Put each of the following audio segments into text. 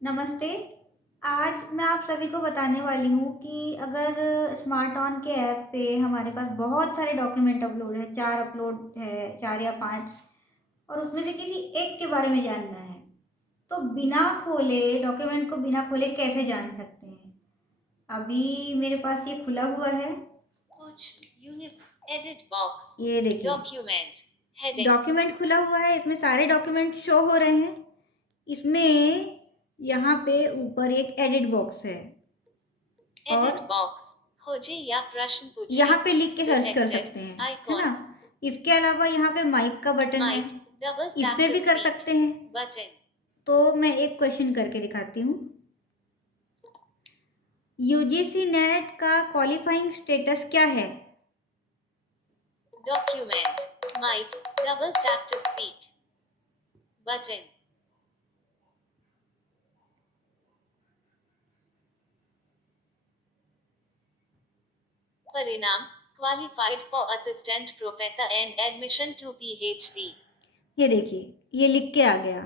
नमस्ते। आज मैं आप सभी को बताने वाली हूँ कि अगर स्मार्ट ऑन के ऐप पे हमारे पास बहुत सारे डॉक्यूमेंट अपलोड है, 4 अपलोड है, 4 या 5, और उसमें से किसी एक के बारे में जानना है, तो बिना खोले डॉक्यूमेंट को बिना खोले कैसे जान सकते हैं? अभी मेरे पास ये खुला हुआ है। कुछ यूनिट एडिट बॉक्स ये देखिए, डॉक्यूमेंट हेडिंग डॉक्यूमेंट खुला हुआ है, इसमें सारे डॉक्यूमेंट शो हो रहे हैं। इसमें यहाँ पे ऊपर एक एडिट बॉक्स है और एडिट बॉक्स खोजे या प्रश्न यहाँ पूछे पे लिख के सर्च कर प्रोटेक्टेड सकते हैं, है आइकॉन ना? इसके अलावा यहाँ पे माइक का बटन है, माइक डबल टैप इससे टू भी कर स्पीक सकते हैं। बटन तो मैं एक क्वेश्चन करके दिखाती हूँ। यूजीसी नेट का क्वालिफाइंग स्टेटस क्या है? Document mic double tap to speak button परिणाम qualified for assistant professor and admission to PhD. ये देखिए, ये लिख के आ गया।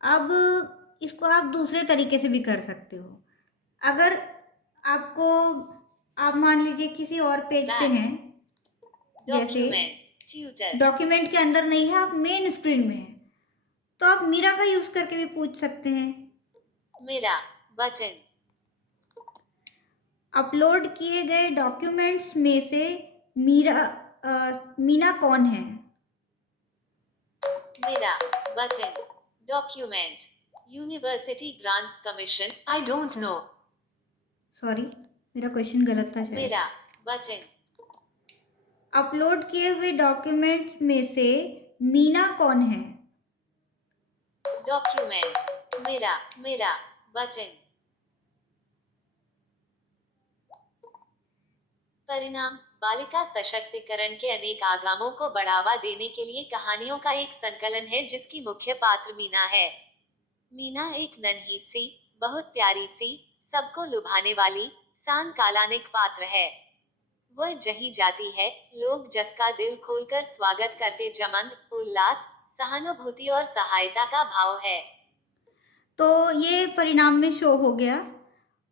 अब इसको आप दूसरे तरीके से भी कर सकते हो। अगर आपको, आप मान लीजिए किसी और पेज पे बैक हैं, जैसे डॉक्यूमेंट ट्यूटर डॉक्यूमेंट के अंदर नहीं है, आप मेन स्क्रीन में हैं, तो आप मीरा का यूज़ करके भी पूछ सकते हैं। मेरा बटन अपलोड किए गए डॉक्यूमेंट्स में से मीना कौन है? मेरा button document university grants commission I don't know sorry, मेरा क्वेश्चन गलत था शायद। मेरा बटन अपलोड किए हुए डॉक्यूमेंट्स में से मीना कौन है? डॉक्यूमेंट मेरा मेरा बटन परिणाम बालिका सशक्तिकरण के अनेक आगामों को बढ़ावा देने के लिए कहानियों का एक संकलन है जिसकी मुख्य पात्र मीना है। मीना एक नन्ही सी बहुत प्यारी सी सबको लुभाने वाली सान कालानिक पात्र है। वह जही जाती है लोग जसका दिल खोलकर स्वागत करते जमन उल्लास सहानुभूति और सहायता का भाव है। तो ये परिणाम में शो हो गया।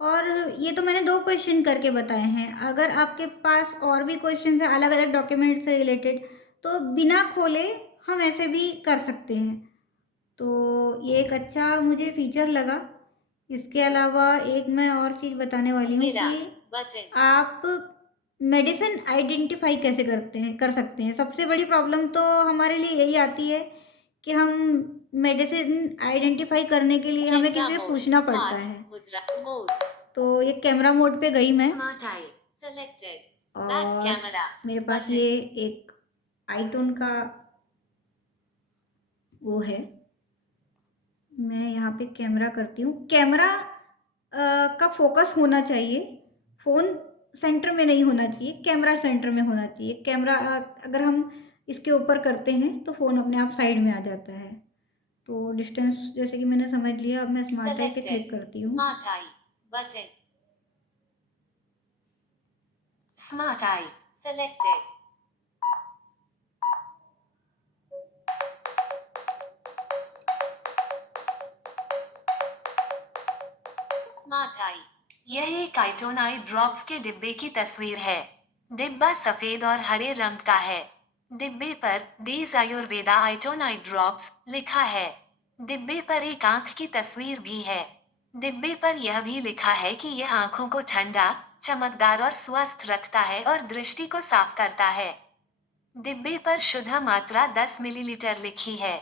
और ये तो मैंने 2 क्वेश्चन करके बताए हैं। अगर आपके पास और भी क्वेश्चन है अलग-अलग डॉक्यूमेंट से रिलेटेड, तो बिना खोले हम ऐसे भी कर सकते हैं। तो ये एक अच्छा मुझे फीचर लगा। इसके अलावा एक मैं और चीज़ बताने वाली हूँ मेरा कि बटन आप मेडिसिन आइडेंटिफ़ाई कैसे कर सकते हैं। सबसे बड़ी प्रॉब्लम तो हमारे लिए यही आती है कि हम मेडिसिन आइडेंटिफ़ाई करने के लिए हमें कैमरा किसी से मोड पूछना पड़ता स्मार्ट है। मुद्रा मोड तो ये कैमरा मोड पे गई मैं, स्मार्ट आई सेलेक्टेड बैक और कैमरा मेरे पास बटन ये एक आईटोन का वो है। मैं यहाँ पे कैमरा करती हूँ। कैमरा का फोकस होना चाहिए, फ़ोन सेंटर में नहीं होना चाहिए, कैमरा सेंटर में होना चाहिए। कैमरा अगर हम इसके ऊपर करते हैं तो फ़ोन अपने आप साइड में आ जाता है। तो डिस्टेंस जैसे कि मैंने समझ लिया, अब मैं स्मार्ट आई पे सेलेक्टेड क्लिक करती हूँ। Smart I button smart I selected smart I यह एक आइटोन आई ड्रॉप्स के डिब्बे की तस्वीर है। डिब्बा सफेद और हरे रंग का है। डिब्बे पर डेज आयुर्वेदा आइटोन आई ड्रॉप्स लिखा है। डिब्बे पर एक आंख की तस्वीर भी है। डिब्बे पर यह भी लिखा है कि यह आंखों को ठंडा चमकदार और स्वस्थ रखता है और दृष्टि को साफ करता है। डिब्बे पर शुद्ध मात्रा 10 मिलीलीटर लिखी है।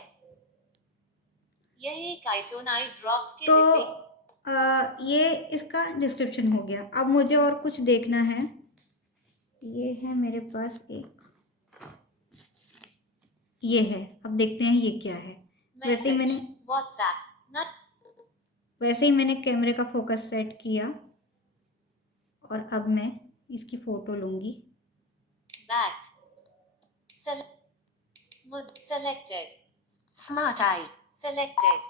यह एक आइटोन आई ड्रॉप्स के तो डिब्बे ये इसका डिस्क्रिप्शन हो गया। अब मुझे और कुछ देखना है। ये है मेरे पास एक, ये है। अब देखते हैं ये क्या है। वैसे ही मैंने मैसेज व्हाट्सएप नट वैसे ही मैंने कैमरे का फोकस सेट किया और अब मैं इसकी फ़ोटो लूँगी। Back selected smart eye selected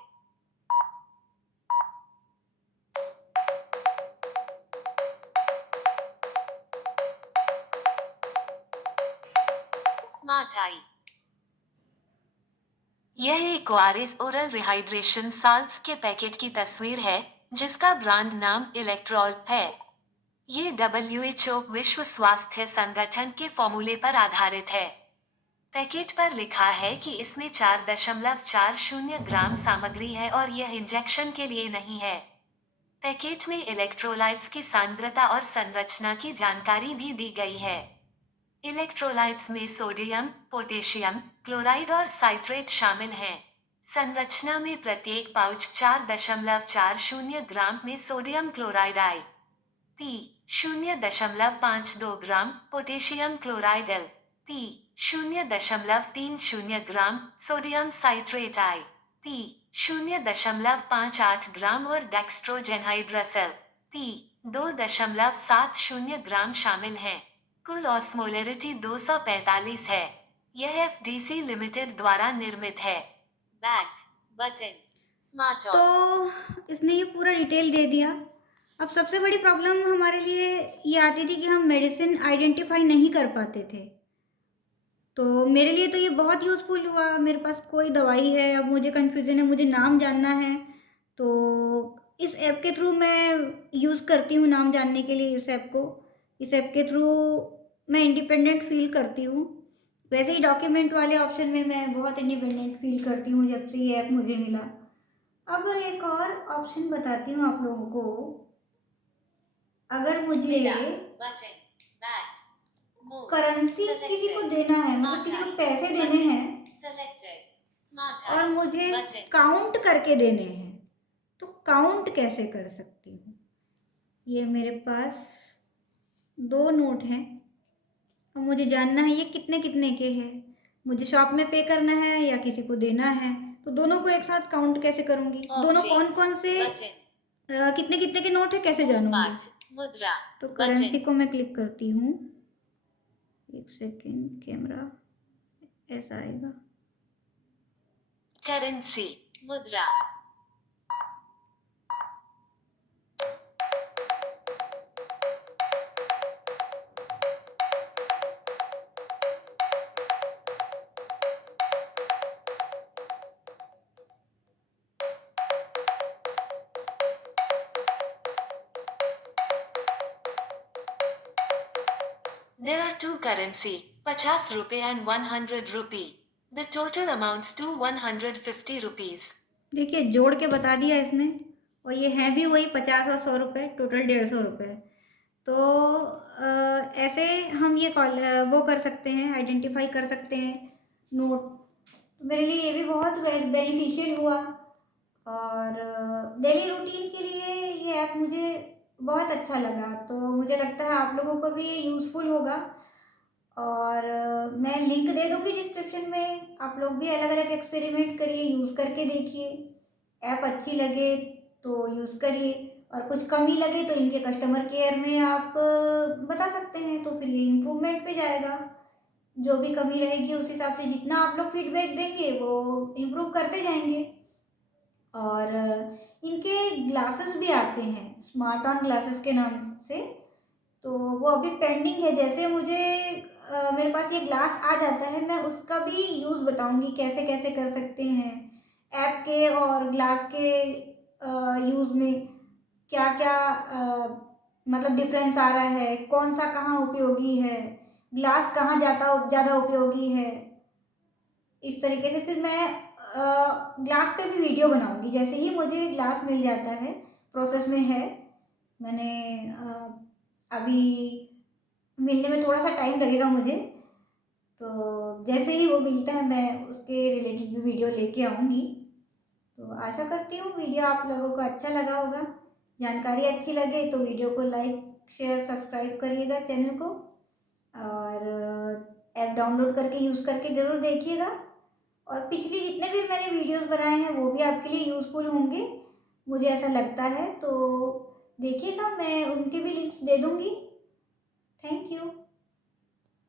smart eye यह एक ओआरएस ओरल रिहाइड्रेशन साल्ट्स के पैकेट की तस्वीर है, जिसका ब्रांड नाम इलेक्ट्रॉल है। ये WHO विश्व स्वास्थ्य संगठन के फॉर्मूले पर आधारित है। पैकेट पर लिखा है कि इसमें 4.40 ग्राम सामग्री है और यह इंजेक्शन के लिए नहीं है। पैकेट में इलेक्ट्रोलाइट्स की सांद्रता और संरचना की जानकारी भी दी गई है। इलेक्ट्रोलाइट्स में सोडियम, पोटेशियम, क्लोराइड और साइट्रेट शामिल हैं। संरचना में प्रत्येक पाउच 4.40 ग्राम में सोडियम क्लोराइड पी 0.52 ग्राम, पोटेशियम क्लोराइड पी 0.30 ग्राम, सोडियम साइट्रेट पी 0.58 ग्राम और डेक्स्ट्रोजेनहाइड्रस पी 2.70 ग्राम शामिल हैं। कुल ऑस्मोलरिटी 245 है। यह FDC लिमिटेड द्वारा निर्मित है। बैक बटन स्मार्ट तो इसने ये पूरा डिटेल दे दिया। अब सबसे बड़ी प्रॉब्लम हमारे लिए ये आती थी कि हम मेडिसिन आइडेंटिफाई नहीं कर पाते थे। तो मेरे लिए तो ये बहुत यूज़फुल हुआ। मेरे पास कोई दवाई है, अब मुझे कन्फ्यूज़न है, मुझे नाम जानना है, तो इस ऐप के थ्रू मैं यूज़ करती हूँ नाम जानने के लिए इस ऐप को। इस ऐप के थ्रू मैं इंडिपेंडेंट फ़ील करती हूँ। वैसे ही डॉक्यूमेंट वाले ऑप्शन में मैं बहुत इंडिपेंडेंट फ़ील करती हूँ जब से ये ऐप मुझे मिला। अब एक और ऑप्शन बताती हूँ आप लोगों को। अगर मुझे बटन बैक मोर करेंसी किसी को देना है, मतलब किसी को पैसे देने हैं सेलेक्टेड स्मार्ट और मुझे काउंट करके देने हैं, तो काउंट कैसे कर सकती हूँ? ये मेरे पास 2 नोट हैं। अब मुझे जानना है ये कितने कितने के हैं, मुझे शॉप में पे करना है या किसी को देना है, तो दोनों को एक साथ काउंट कैसे करूँगी? दोनों कौन कौन से कितने कितने के नोट है कैसे जानूँगी? मुद्रा तो करेंसी को मैं क्लिक करती हूँ। एक सेकेंड, कैमरा ऐसा आएगा। करेंसी मुद्रा There are two currency, 50 rupee and 100 rupee. The total amounts to 150 rupees. देखिए जोड़ के बता दिया इसने, और ये हैं भी वही 50 और 100 रुपये, टोटल 150 रुपये। तो ऐसे हम ये वो कर सकते हैं, आइडेंटिफाई कर सकते हैं नोट। मेरे लिए ये भी बहुत बेनिफिशियल हुआ, और डेली रूटीन के लिए ये ऐप मुझे बहुत अच्छा लगा। तो मुझे लगता है आप लोगों को भी ये यूज़फुल होगा, और मैं लिंक दे दूँगी डिस्क्रिप्शन में। आप लोग भी अलग अलग एक्सपेरिमेंट करिए, यूज़ करके देखिए। ऐप अच्छी लगे तो यूज़ करिए, और कुछ कमी लगे तो इनके कस्टमर केयर में आप बता सकते हैं, तो फिर ये इम्प्रूवमेंट पे जाएगा। जो भी कमी रहेगी उस हिसाब से जितना आप लोग फीडबैक देंगे वो इम्प्रूव करते जाएंगे। और इनके ग्लासेस भी आते हैं, स्मार्ट ऑन ग्लासेस के नाम से, तो वो अभी पेंडिंग है। जैसे मुझे मेरे पास ये ग्लास आ जाता है, मैं उसका भी यूज़ बताऊंगी कैसे कैसे कर सकते हैं। ऐप के और ग्लास के यूज़ में क्या क्या मतलब डिफरेंस आ रहा है, कौन सा कहाँ उपयोगी है, ग्लास कहाँ ज़्यादा उपयोगी है। इस तरीके से फिर मैं ग्लास पे भी वीडियो बनाऊंगी। जैसे ही मुझे ग्लास मिल जाता है, प्रोसेस में है, मैंने अभी मिलने में थोड़ा सा टाइम लगेगा मुझे, तो जैसे ही वो मिलता है मैं उसके रिलेटेड भी वीडियो लेके आऊँगी। तो आशा करती हूँ वीडियो आप लोगों को अच्छा लगा होगा। जानकारी अच्छी लगे तो वीडियो को लाइक शेयर सब्सक्राइब करिएगा चैनल को, और ऐप डाउनलोड करके यूज़ करके ज़रूर देखिएगा। और पिछली जितने भी मैंने वीडियोस बनाए हैं वो भी आपके लिए यूज़फुल होंगे, मुझे ऐसा लगता है। तो देखिएगा, मैं उनके भी लिंक्स दे दूँगी। Thank you.